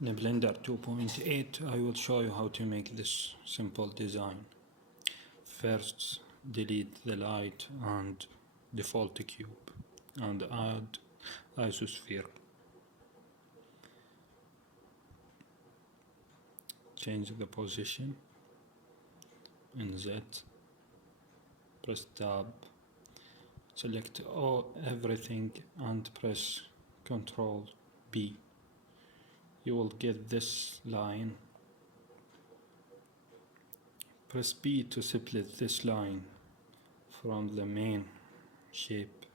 In Blender 2.8 I will show you how to make this simple design. First, delete the light and default cube and add isosphere. Change the position in Z, press tab, select everything and press Ctrl B. You will get this line. Press B to split this line from the main shape.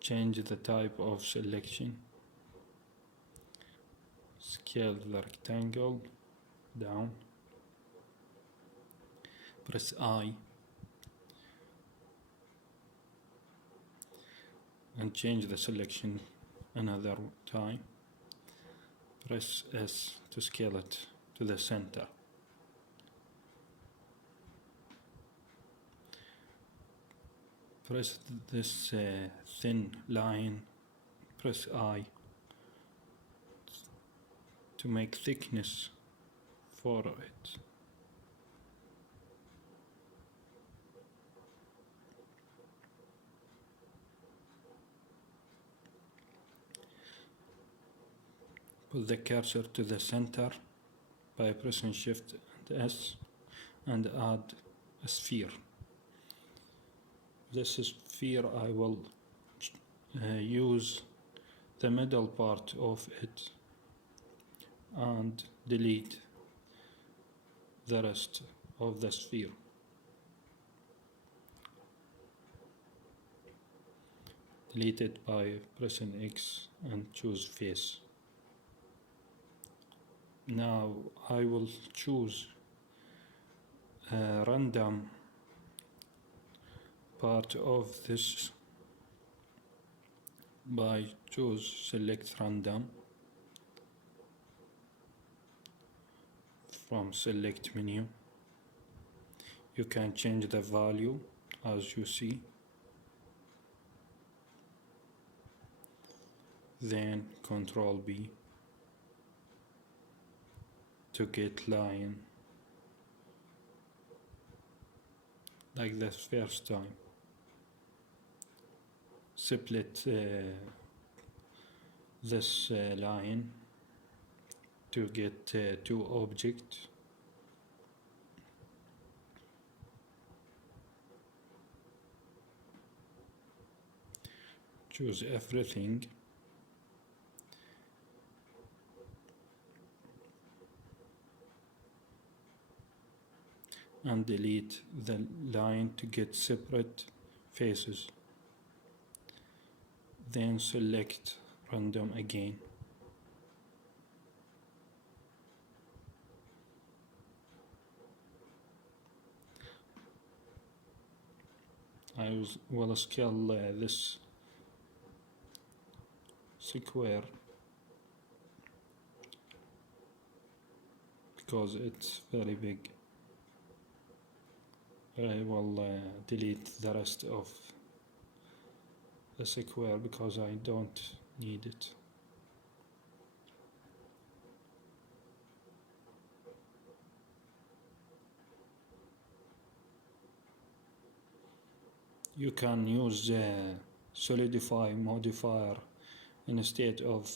Change the type of selection. Scale the rectangle down. Press I and change the selection another time. Press S to scale it to the center. Press this thin line, press I to make thickness for it. Put the cursor to the center by pressing Shift and S and add a sphere. This sphere I will use the middle part of it and delete the rest of the sphere. Delete it by pressing X and choose face. Now I will choose a random part of this by select random from select menu. You can change the value as you see. Then Ctrl B to get line like the first time. Split this line to get two objects. Choose everything. And delete the line to get separate faces. Then select random again. I will scale this square because it's very big. I will delete the rest of the square because I don't need it. You can use solidify modifier instead of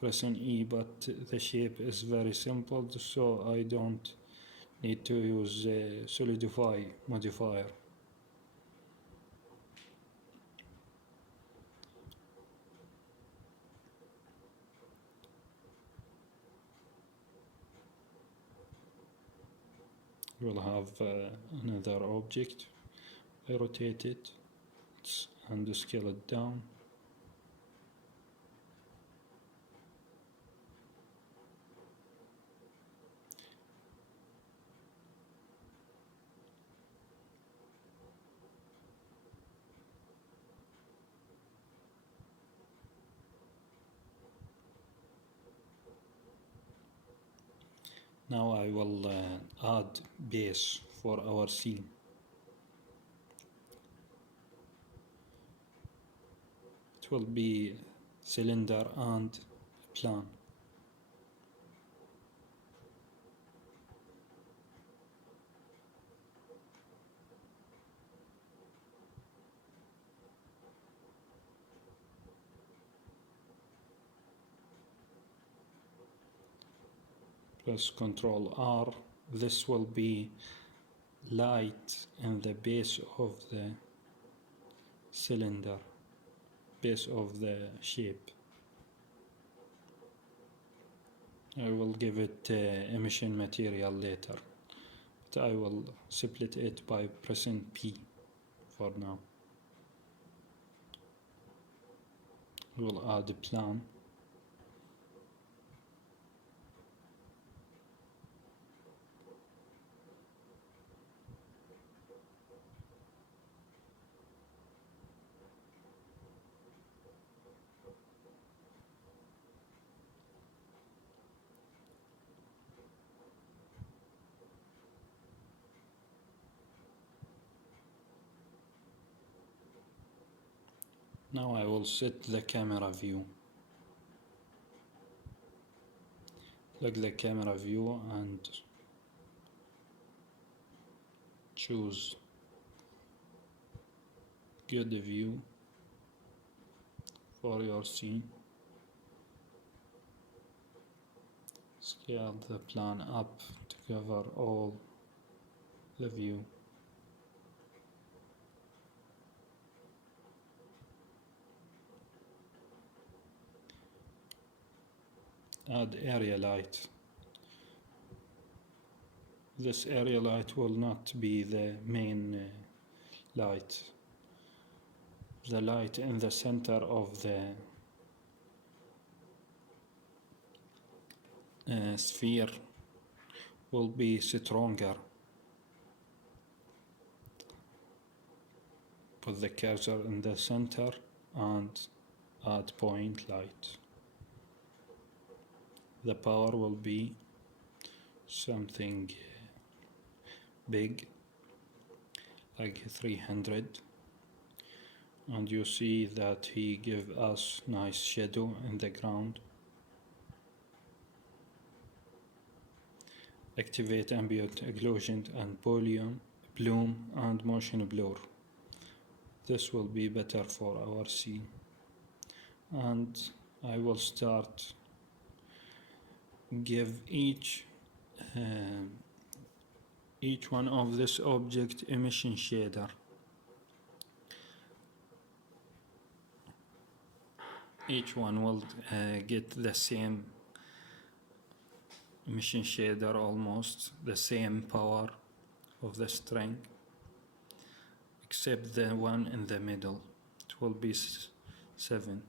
pressing E, but the shape is very simple, so I don't need to use solidify modifier. We'll have another object. I rotate it and scale it down. Now I will add base for our scene. It will be cylinder and plan. Press Ctrl R. This will be light in the base of the cylinder, base of the shape. I will give it emission material later, but I will split it by pressing P for now. We will add a plan. Now I will set the camera view. Select the camera view and choose good view for your scene. Scale the plan up to cover all the view. Add area light. This area light will not be the main light. The light in the center of the sphere will be stronger. Put the cursor in the center and add point light. The power will be something big, like 300, and you see that he give us nice shadow in the ground. Activate ambient occlusion and bloom and motion blur. This will be better for our scene. And I will start give each one of this object emission shader. Each one will get the same emission shader, almost the same power of the string, except the one in the middle. It will be 7.